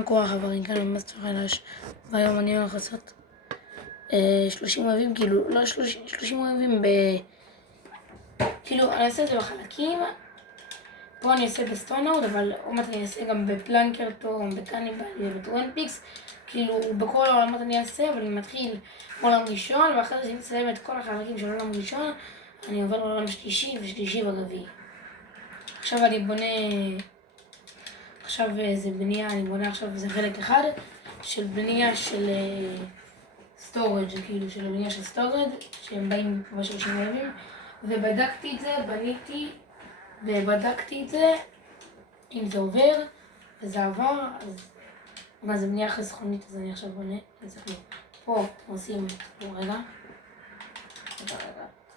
מה קורה חברים, כאן במאסטר חדש, והיום אני הולך לעשות 30 אוהבים, כאילו לא 30 אוהבים כאילו אני אעשה את זה בחלקים. פה אני אעשה בסטונאוט, אבל עוד מעט אני אעשה גם בפלנקרטון, בקניבל ובטווין פיקס. כאילו בכל העולמות אני אעשה, אבל אני מתחיל בעולם ראשון, ואחרי זה אני אסיים את כל החלקים של עולם ראשון, אני עובר לעולם שלישי ושלישי ורביעי. עכשיו אני בונה, זה בנייה, אני בונה עכשיו, זה חלק אחד של בנייה של סטורג', כאילו של בנייה של סטורג', שהם באים כבר 30 ימים, ובדקתי את זה, בניתי ובדקתי את זה, אם זה עובר, וזה עבר, אז מה זה בנייה חסכונית, אז אני עכשיו בונה, פה עושים, רגע,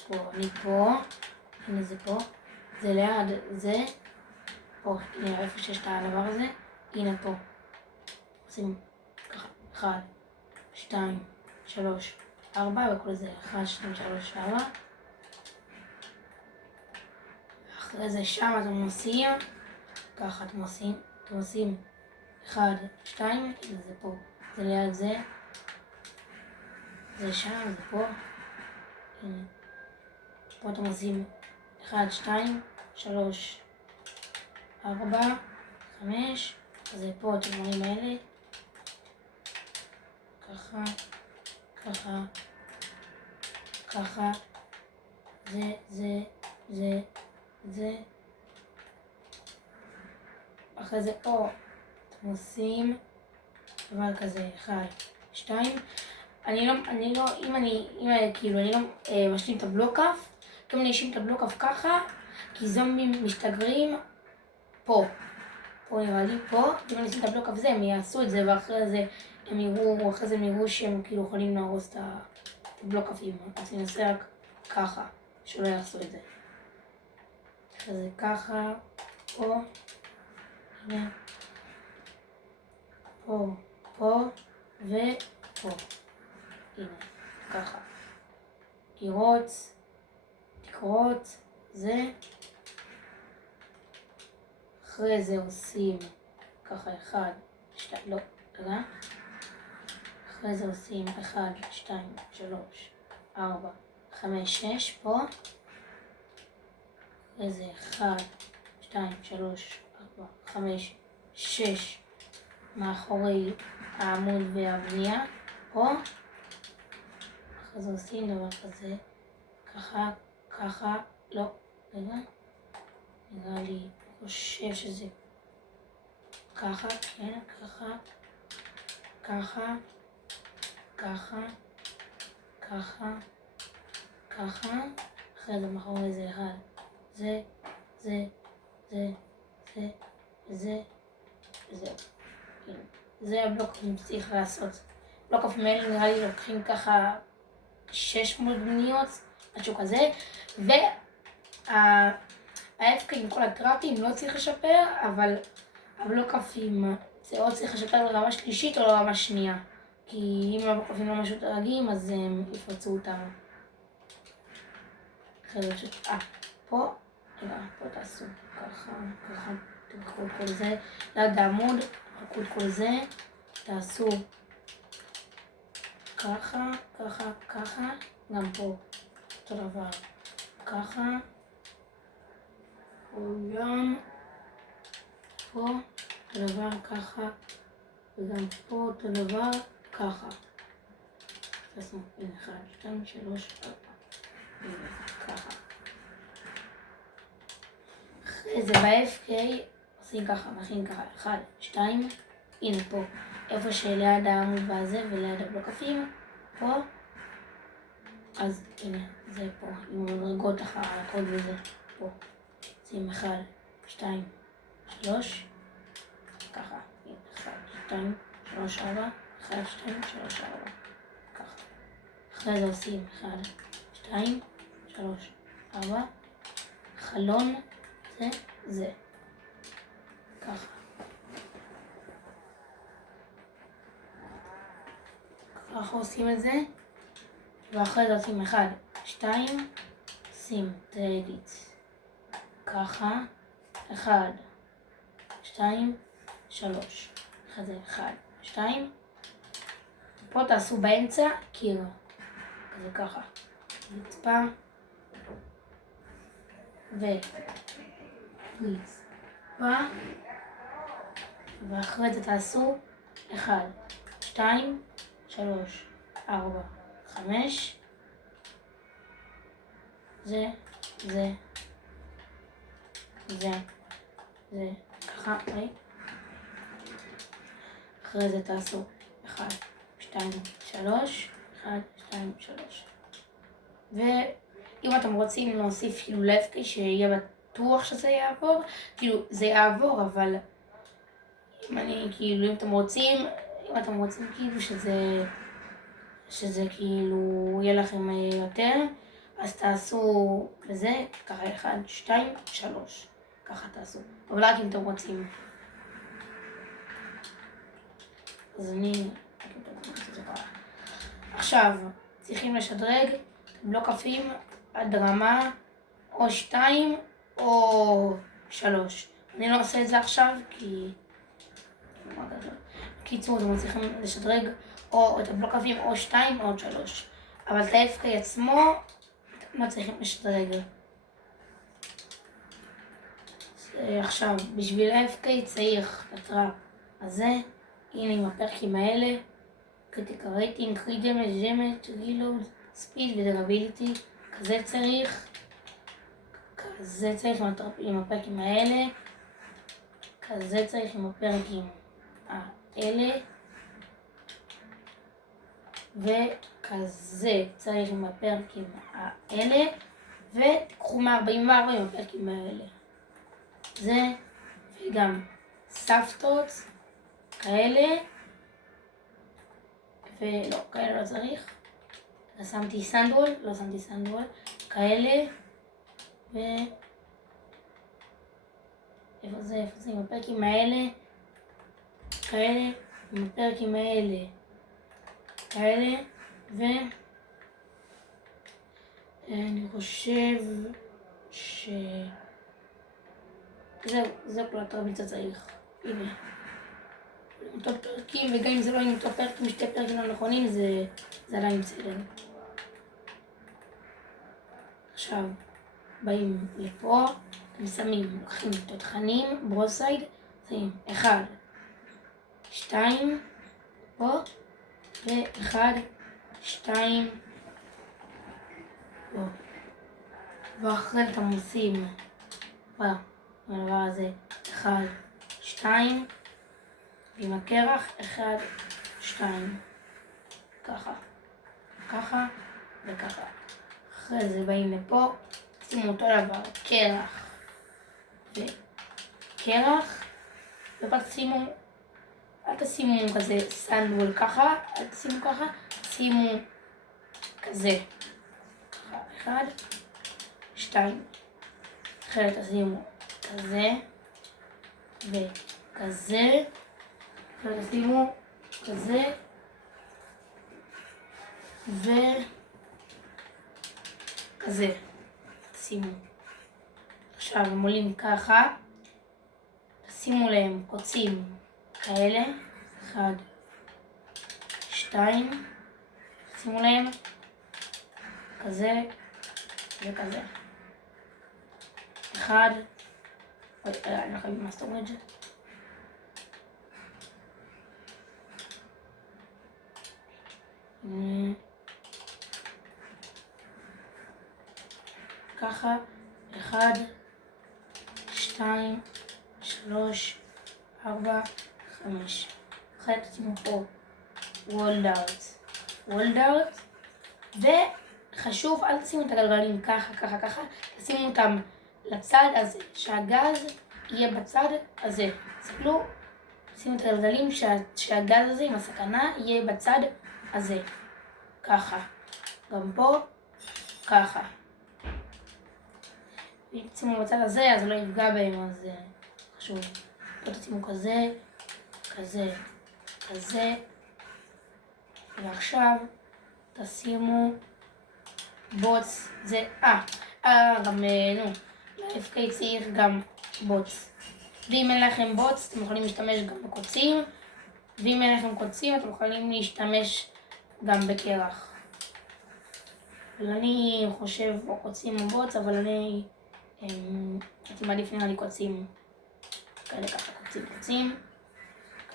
פה, אני פה, הנה זה פה, זה ליד, זה, פה, הנה איפה שיש את הדבר הזה, הנה פה, עושים ככה, 1, 2, 3, 4, וכל זה 1, 2, 3, 4. אחרי זה שם אתם עושים, ככה אתם עושים 1, 2, הנה זה פה, זה ליד זה, זה שם, זה פה, הנה. פה אתם עושים 1, 2, 3, 4, 5, זה פה את הדברים האלה, ככה, ככה, ככה, זה. אחרי זה פה אתם עושים דבר כזה, 1, 2. אני לא משלים את הבלוקאף, גם אני אשים את הבלוקאף ככה, כי זומבים משתגרים פה נראה לי פה, אם אני אשים את הבלוקאף זה, הם יעשו את זה, ואחרי זה הם יראו שהם כאילו יכולים להרוס את הבלוקאפים, אז אני אעשה רק ככה, שלא יעשו את זה. אחרי זה ככה, פה, הנה, פה, ופה, הנה, ככה. תקרות, זה. אחרי זה עושים ככה 1, 2, לא, רגע. אחרי זה עושים 1, 2, 3, 4, 5, 6 פה. אחרי זה 1, 2, 3, 4, 5, 6 מאחורי העמוד והבנייה פה. אחרי זה עושים דבר כזה, ככה, לא, רגע. נראה לי, חושב שזה ככה, כן, ככה, אחרי זה מאחורי זה 1, זה הבלוק שאני צריך לעשות. בלוק מייל נראה לי לוקחים ככה 600 בניות, משהו כזה, ההפקה עם כל הטראפים לא צריך לשפר, אבל הבלוקאפים זה או צריך לשפר לרמה שלישית או לרמה שנייה, כי אם הבלוקאפים לא משהו דרגים אז הם יפרצו אותם. אחרי זה פה תעשו ככה, תמחקו את כל זה, ליד העמוד, תמחקו את כל זה, תעשו ככה, גם פה אותו דבר, ככה, וגם פה אותו דבר ככה, וגם פה אותו דבר ככה. תעשו, הנה 1, 2, 3, 4, הנה ככה. אחרי זה ב-FK עושים ככה, מכין ככה, 1, 2, הנה פה, איפה שליד העמוד והזה וליד הבלוקאפים, פה, אז הנה, זה פה, עם המדרגות החלקות וזה, פה. שים 1, 2, 3, ככה, הנה, 1, 2, 3, 4, 1, 2, 3, 4, ככה. אחרי זה עושים 1, 2, 3, 4, חלון, זה, ככה. ככה עושים את זה, ואחרי זה עושים 1, 2, שים טרדיט, ככה, 1, 2, 3, 1, כזה 1, 2. פה תעשו באמצע קיר, כזה ככה, רצפה, ורצפה, ואחרי זה תעשו 1, 2, 3, 4, 5, זה, ככה, אחרי זה תעשו 1, 2, 3, 1, 2, 3. ואם אתם רוצים להוסיף כאילו ל-FK שיהיה בטוח שזה יעבור, כאילו זה יעבור, אבל אם אתם רוצים כאילו שזה כאילו יהיה לכם יותר, אז תעשו בזה ככה 1, 2, 3, ככה תעשו, אבל רק אם אתם רוצים. אז עכשיו צריכים לשדרג בלוק קפים עד רמה או 2 או 3. אני לא עושה את זה עכשיו כי... בקיצור, אתם צריכים לשדרג או את הבלוק קפים או 2 או 3. אבל את ה-FK עצמו לא צריכים לשדרג. עכשיו, בשביל ה-FK צריך את הטראפ הזה. הנה עם הפרקים האלה, קריטיקל רייטינג, קריט דמג', רילוד, ספיד ודרביליטי, כזה צריך עם הפרקים האלה, כזה צריך עם הפרקים האלה, וכזה צריך עם הפרקים האלה, ותקחו 144 עם הפרקים האלה. זה, וגם סבתות כאלה, ולא, כאלה לא צריך. שמתי סנדרול, לא שמתי סנדרול, כאלה, איפה זה עם הפרקים האלה, כאלה, עם הפרקים האלה, כאלה, אני חושב זהו כל התרביץ צריך. הנה. אותו פרקים, וגם אם זה לא עם אותו פרקים, שתי פרקים לא נכונים, זה עדיין בסדר. עכשיו, באים לפה, אתם שמים, לוקחים תותחנים, ברוסייד, שמים 1, 2, פה, ו1, 2, פה. ואחרי זה אתם עושים, בדבר הזה, 1, 2, ועם הקרח 1, 2, ככה, ככה וככה. אחרי זה באים לפה, שימו אותו דבר, קרח וקרח, ותשימו, אל תשימו כזה סנדול ככה, אל תשימו ככה, שימו כזה, 1, 2, אחרי זה תשימו כזה וכזה, ותשימו כזה וכזה, תשימו. עכשיו הם עולים ככה, תשימו להם קוצים כאלה, 1, 2, תשימו להם כזה וכזה, 1, אני לא חייב מה זאת אומרת. ככה, 1, 2, 3, 4, 5. אחרי תשימו פה וולד אאוט, וחשוב, אל תשימו את הגלגלים ככה, ככה, ככה, תשימו אותם לצד הזה, שהגז יהיה בצד הזה. תסתכלו, שימו את הגלגלים שהגז הזה עם הסכנה יהיה בצד הזה, ככה. גם פה, ככה. אם תשימו בצד הזה, אז לא יפגע בהם, אז חשוב. פה תשימו כזה, כזה, כזה. ועכשיו תשימו בוץ, זה, גם, ל-FK צריך גם בוץ. ואם אין לכם בוץ, אתם יכולים להשתמש גם בקוצים, ואם אין לכם קוצים, אתם יכולים להשתמש גם בקרח. אני חושב או קוצים או בוץ, אבל אני מעדיף נראה לי קוצים. כאלה ככה, קוצים.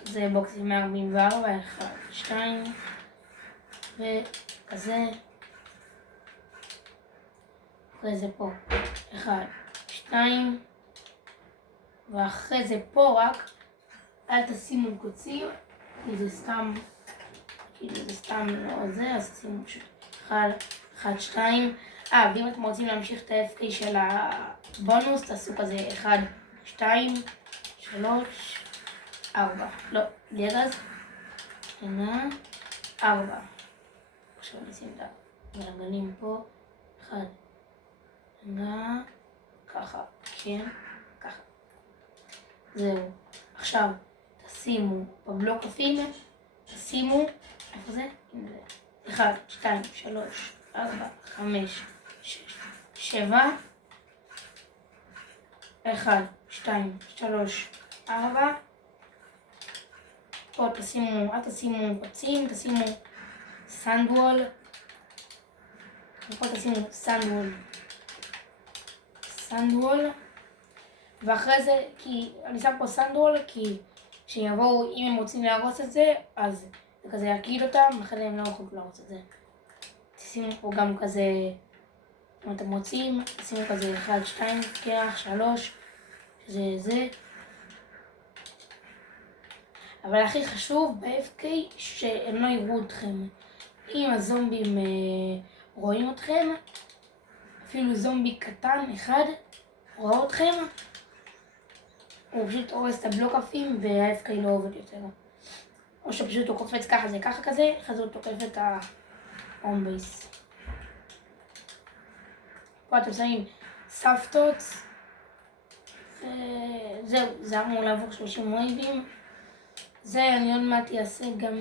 זה בוקסים 144, 1, 2, וכזה. אחרי זה פה, 1, 2, ואחרי זה פה רק, אל תשימו קוצים, כי זה סתם, לא זה, אז תשימו פשוט 1, 2. ואם אתם רוצים להמשיך את ה-FK של הבונוס, תעשו כזה 1, 2, 3, 4. לא, ליגז. הנה, 4. עכשיו נשים את הגלגלים פה. 1. הנה, ככה, כן, ככה. זהו. עכשיו, תשימו בבלוקפים, תשימו, איפה זה? 1, 2, 3, 4, 5, 6, 7. 1, 2, 3, 4. פה תשימו, אל תשימו קוצים, תשימו סנדוול. ופה תשימו סנדוול. ואחרי זה, כי אני שם פה סנדוול, כי שיבואו, אם הם רוצים להרוס את זה, אז זה כזה ירקיד אותם, אחרי הם לא יכולים להרוס את זה. תשימו פה גם כזה, אם אתם רוצים, תשימו כזה 1, 2, קרח, 3, שזה זה. אבל הכי חשוב ב-FK שהם לא יראו אתכם. אם הזומבים רואים אתכם, אפילו זומבי קטן אחד רואה אתכם, הוא פשוט הורס את הבלוקפים וה-FK לא עובד יותר. או שפשוט הוא קופץ ככה, זה ככה כזה, אחרי זה הוא תוקף את ההום בייס. פה אתם שמים סבתות, וזהו, זה אמור לעבור 30 וייבים. זה אני עוד מעט אעשה גם,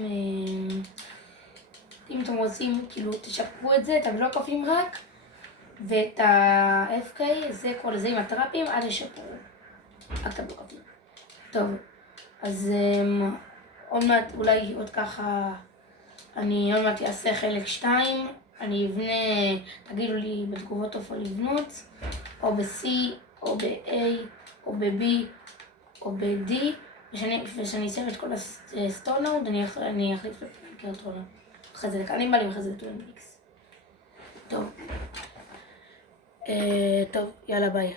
אם אתם רוצים, כאילו תשפרו את זה, את הבלוקפים רק, ואת ה-FK, זה כל זה עם הטראפים, עד ישפרו רק את הבלוקפים. טוב, אז עוד מעט, אולי עוד ככה, אני עוד מעט אעשה חלק 2, אני אבנה, תגידו לי בתגובות איפה לבנות, או ב-C, או ב-A, או ב-B, או ב-D, ושאני אסיים את כל הסטונאוד, אני אחליף לקרטרונה. אחרי זה לקניבלים, אחרי זה לטווין פיקס. טוב, יאללה ביי.